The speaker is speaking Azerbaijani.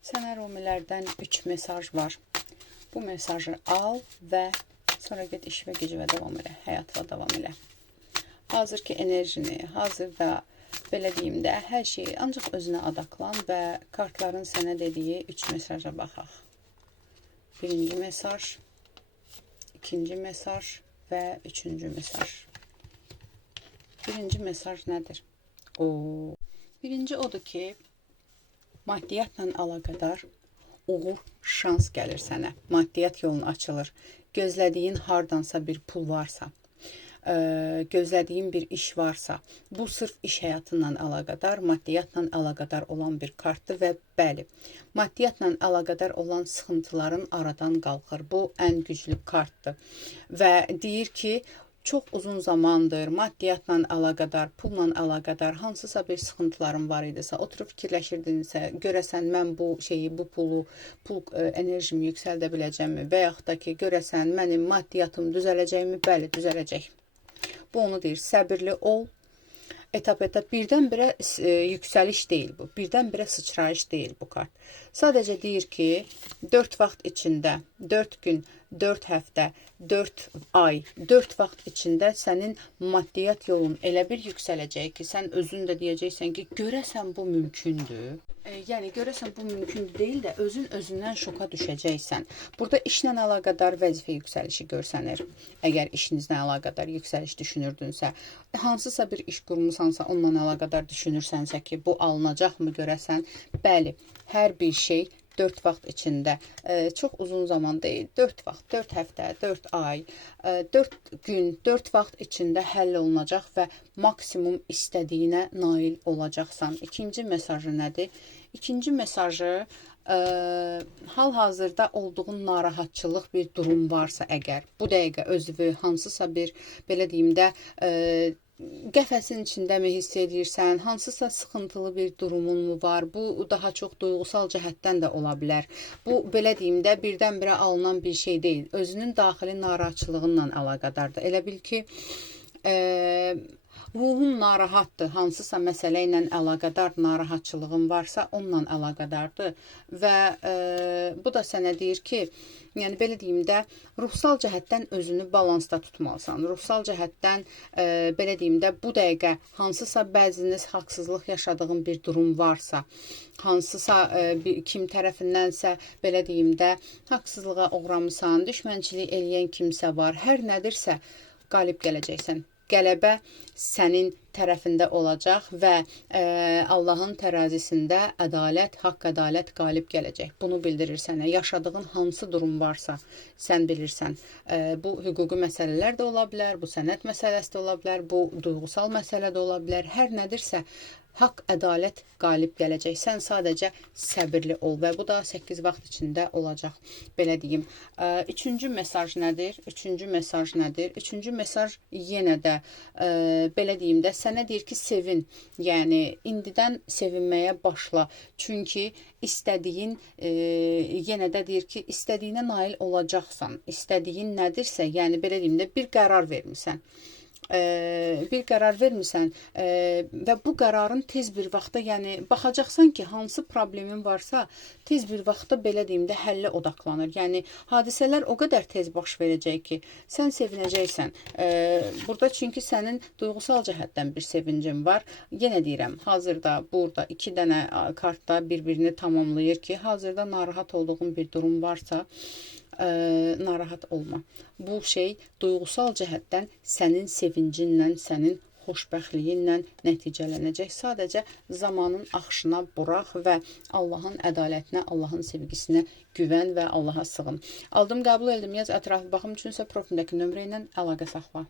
Sənə Rumilərdən 3 mesaj var. Bu mesajı al və sonra get iş və gücü və davam elə, həyatla davam elə. Hazırki enerjini, hazırda belə deyim də, hər şeyi ancaq özünə adaqlan və kartların sənə dediyi 3 mesaja baxaq. Birinci mesaj, ikinci mesaj və üçüncü mesaj. Birinci mesaj nədir? Birinci odur ki, maddiyyatla əlaqədar uğur, şans gəlir sənə. Maddiyyat yolun açılır. Gözlədiyin hardansa bir pul varsa, gözlədiyin bir iş varsa, bu sırf iş həyatından əlaqədar, maddiyyatla əlaqədar olan bir kartdır və bəli, maddiyyatla əlaqədar olan sıxıntıların aradan qalxır. Bu ən güclü kartdır və deyir ki, çox uzun zamandır maddiyyatla əlaqədar, pulla əlaqədar hansısa bir sıxıntıların var idisə, oturub fikirləşirdinsə, görəsən mən bu şeyi, bu pul enerjimi yüksəldə biləcəmmi və yaxud da ki, görəsən mənim maddiyyatım düzələcəkmi? Bəli, düzələcək. Bu onu deyir, səbirli ol. Etap-etap birdən-birə yüksəliş deyil bu. Birdən-birə sıçrayış deyil bu kart. Sadəcə deyir ki, 4 vaxt içində, 4 gün, 4 həftə, 4 ay, 4 vaxt içində sənin maddiyyat yolun elə bir yüksələcək ki, sən özün də deyəcəksən ki, görəsən bu mümkündür. Yəni, görəsən bu mümkündür deyil də, özün özündən şoka düşəcəksən. Burada işlə əlaqədar vəzifə yüksəlişi görsənir. Əgər işinizlə əlaqədar yüksəliş düşünürdünsə, hansısa bir iş qurmusansa, onunla əlaqədar düşünürsənsə ki, bu alınacaqmı görəsən? Bəli, hər bir şey 4 vaxt içində, çox uzun zaman deyil, 4 vaxt, 4 həftə, 4 ay, 4 gün, 4 vaxt içində həll olunacaq və maksimum istədiyinə nail olacaqsan. İkinci mesajı nədir? İkinci mesajı, hal-hazırda olduğun narahatçılıq bir durum varsa əgər, bu dəqiqə özünü hansısa bir, belə deyim də, qəfəsin içində mi hiss edirsən, hansısa sıxıntılı bir durumun mu var? Bu daha çox duyğusal cəhətdən də ola bilər. Bu, belə deyim də, birdən-birə alınan bir şey deyil. Özünün daxili narahatçılığınla əlaqədardır. Elə bil ki, ruhun narahatdır, hansısa məsələ ilə əlaqədar narahatçılığın varsa, onunla əlaqədardır və bu da sənə deyir ki, yəni belə deyim də, ruhsal cəhətdən özünü balansda tutmalısan. Ruhsal cəhətdən, belə deyim də, bu dəqiqə hansısa bəziniz haqsızlıq yaşadığın bir durum varsa, hansısa kim tərəfindənsə, belə deyim də, haqsızlığa uğramısan, düşmənçilik eləyən kimsə var, hər nədirsə qalib gələcəksən. Qələbə sənin tərəfində olacaq və Allahın tərazisində ədalət, haqq ədalət qalib gələcək. Bunu bildirir sənə. Yaşadığın hansı durum varsa, sən bilirsən. Bu hüquqi məsələlər də ola bilər, bu sənət məsələsi də ola bilər, bu duyğusal məsələ də ola bilər. Hər nədirsə, haqq, ədalət qalib gələcək. Sən sadəcə səbirli ol və bu da 8 vaxt içində olacaq. Belə deyim. Üçüncü mesaj nədir? Üçüncü mesaj nədir? Üçüncü mesaj yenə də, belə deyim də, sənə deyir ki, sevin. Yəni, indidən sevinməyə başla. Çünki istədiyin, yenə də deyir ki, istədiyinə nail olacaqsan. İstədiyin nədirsə, yəni, belə deyim də, bir qərar vermirsən. Bir qərar vermirsən və bu qərarın tez bir vaxtda, yəni baxacaqsan ki, hansı problemin varsa, tez bir vaxtda, belə deyim də, həllə odaqlanır. Yəni, hadisələr o qədər tez baş verəcək ki, sən sevinəcəksən. Burada çünki sənin duyğusal cəhətdən bir sevincin var. Yenə deyirəm, hazırda burada 2 dənə kartda bir-birini tamamlayır ki, hazırda narahat olduğun bir durum varsa, narahat olma. Bu şey duyğusal cəhətdən sənin sevincinlə, sənin xoşbəxtliyinlə nəticələnəcək. Sadəcə zamanın axışına burax və Allahın ədalətinə, Allahın sevgisinə güvən və Allaha sığın. Aldım, qəbul etdim, yaz ətrafı baxım üçünsə profildəki nömrə ilə əlaqə saxla.